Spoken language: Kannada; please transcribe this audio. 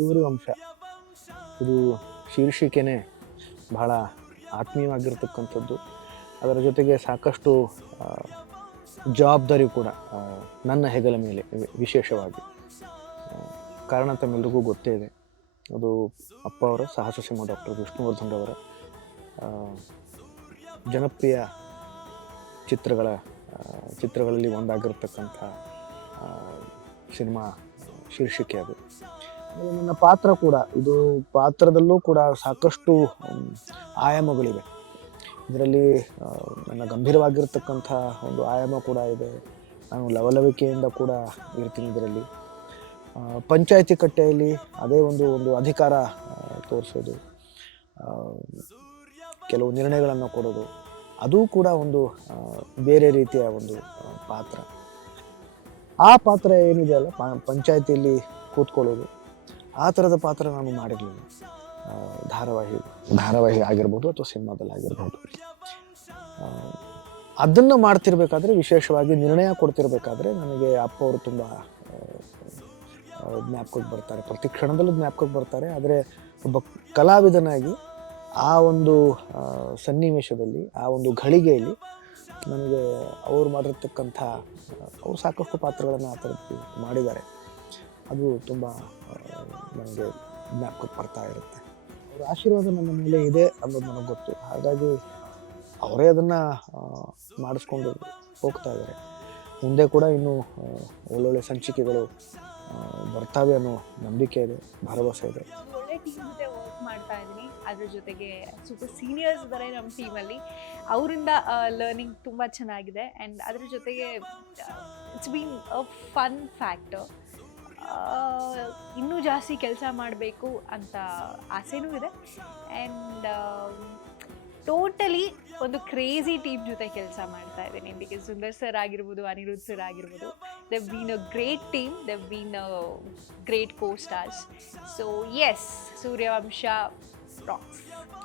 ಸೂರ್ಯವಂಶ ಇದು ಶೀರ್ಷಿಕೆನೇ ಬಹಳ ಆತ್ಮೀಯವಾಗಿರ್ತಕ್ಕಂಥದ್ದು. ಅದರ ಜೊತೆಗೆ ಸಾಕಷ್ಟು ಆ, ಜವಾಬ್ದಾರಿ ಕೂಡ ನನ್ನ ಹೆಗಲ ಮೇಲೆ ವಿಶೇಷವಾಗಿ. ಆ, ಕಾರಣ ತಮ್ಮೆಲ್ಲರಿಗೂ ಗೊತ್ತೇ ಇದೆ. ಅದು ಅಪ್ಪ ಅವರ ಸಾಹಸ ಸಿಂಹ ಡಾಕ್ಟರ್ ವಿಷ್ಣುವರ್ಧನ್ ಅವರ ಆ, ಜನಪ್ರಿಯ ಚಿತ್ರಗಳ ಚಿತ್ರಗಳಲ್ಲಿ ಒಂದಾಗಿರ್ತಕ್ಕಂಥ ಆ, ಸಿನಿಮಾ ಶೀರ್ಷಿಕೆ ಅದು. ಆಮೇಲೆ ನನ್ನ ಪಾತ್ರ ಕೂಡ, ಇದು ಪಾತ್ರದಲ್ಲೂ ಕೂಡ ಸಾಕಷ್ಟು ಆಯಾಮಗಳಿವೆ. ಇದರಲ್ಲಿ ನನ್ನ ಗಂಭೀರವಾಗಿರ್ತಕ್ಕಂಥ ಒಂದು ಆಯಾಮ ಕೂಡ ಇದೆ. ನಾನು ಲವಲವಿಕೆಯಿಂದ ಕೂಡ ಇರ್ತೀನಿ ಇದರಲ್ಲಿ. ಪಂಚಾಯಿತಿ ಕಟ್ಟೆಯಲ್ಲಿ ಅದೇ ಒಂದು ಒಂದು ಅಧಿಕಾರ ತೋರಿಸೋದು, ಆ, ಕೆಲವು ನಿರ್ಣಯಗಳನ್ನು ಕೊಡೋದು, ಅದು ಕೂಡ ಒಂದು ಬೇರೆ ರೀತಿಯ ಒಂದು ಪಾತ್ರ. ಆ ಪಾತ್ರ ಏನಿದೆಯಲ್ಲ, ಪಂಚಾಯಿತಿಯಲ್ಲಿ ಕೂತ್ಕೊಳ್ಳೋದು, ಆ ಥರದ ಪಾತ್ರ ನಾನು ಮಾಡಿರಲಿಲ್ಲ. ಧಾರಾವಾಹಿ ಆಗಿರ್ಬೋದು ಅಥವಾ ಸಿನಿಮಾದಲ್ಲಿ ಆಗಿರ್ಬೋದು. ಅದನ್ನು ಮಾಡ್ತಿರ್ಬೇಕಾದ್ರೆ, ವಿಶೇಷವಾಗಿ ನಿರ್ಣಯ ಕೊಡ್ತಿರ್ಬೇಕಾದ್ರೆ ನನಗೆ ಅಪ್ಪ ಅವರು ತುಂಬ ಜ್ಞಾಪಕಕ್ಕೆ ಬರ್ತಾರೆ. ಪ್ರತಿ ಕ್ಷಣದಲ್ಲೂ ಜ್ಞಾಪಕಕ್ಕೆ ಬರ್ತಾರೆ. ಆದರೆ ಒಬ್ಬ ಕಲಾವಿದನಾಗಿ ಆ ಒಂದು ಸನ್ನಿವೇಶದಲ್ಲಿ, ಆ ಒಂದು ಘಳಿಗೆಯಲ್ಲಿ ನನಗೆ ಅವ್ರು ಮಾಡಿರ್ತಕ್ಕಂಥ, ಅವ್ರು ಸಾಕಷ್ಟು ಪಾತ್ರಗಳನ್ನು ಆ ಥರದ್ದು ಮಾಡಿದ್ದಾರೆ. ಅದು ತುಂಬ ನನಗೆ ಜ್ಞಾಪಕಕ್ಕೆ ಬರ್ತಾ ಇರುತ್ತೆ. ಅವರ ಆಶೀರ್ವಾದ ನನ್ನ ಮೇಲೆ ಇದೆ ಅನ್ನೋದು ನನಗೆ ಗೊತ್ತು. ಹಾಗಾಗಿ ಅವರೇ ಅದನ್ನು ಮಾಡಿಸ್ಕೊಂಡು ಹೋಗ್ತಾ ಇದ್ದಾರೆ. ಮುಂದೆ ಕೂಡ ಇನ್ನೂ ಒಳ್ಳೊಳ್ಳೆ ಸಂಚಿಕೆಗಳು ಬರ್ತಾವೆ ಅನ್ನೋ ನಂಬಿಕೆ ಇದೆ, ಭರವಸೆ ಇದೆ. ಒಳ್ಳೆ ಟೀಮ್ ಜೊತೆ ವರ್ಕ್ ಮಾಡ್ತಾ ಇದ್ದೀನಿ. ಅದ್ರ ಜೊತೆಗೆ ಸೂಪರ್ ಸೀನಿಯರ್ಸ್ ಇದ್ದಾರೆ ನಮ್ಮ ಟೀಮಲ್ಲಿ. ಅವರಿಂದ ಲರ್ನಿಂಗ್ ತುಂಬ ಚೆನ್ನಾಗಿದೆ. ಆ್ಯಂಡ್ ಅದ್ರ ಜೊತೆಗೆ it's been a fun factor. ಇನ್ನೂ ಜಾಸ್ತಿ ಕೆಲಸ ಮಾಡಬೇಕು ಅಂತ ಆಸೆನೂ ಇದೆ. ಆ್ಯಂಡ್ ಟೋಟಲಿ ಒಂದು ಕ್ರೇಜಿ ಟೀಮ್ ಜೊತೆ ಕೆಲಸ ಮಾಡ್ತಾ ಇದ್ದೀನಿ. ಬಿಕಾಸ್ ಸುಂದರ್ ಸರ್ ಆಗಿರ್ಬೋದು, ಅನಿರುದ್ಧ್ ಸರ್ ಆಗಿರ್ಬೋದು, they've been a great team, they've been a great co stars. So yes, Suryavansha racks.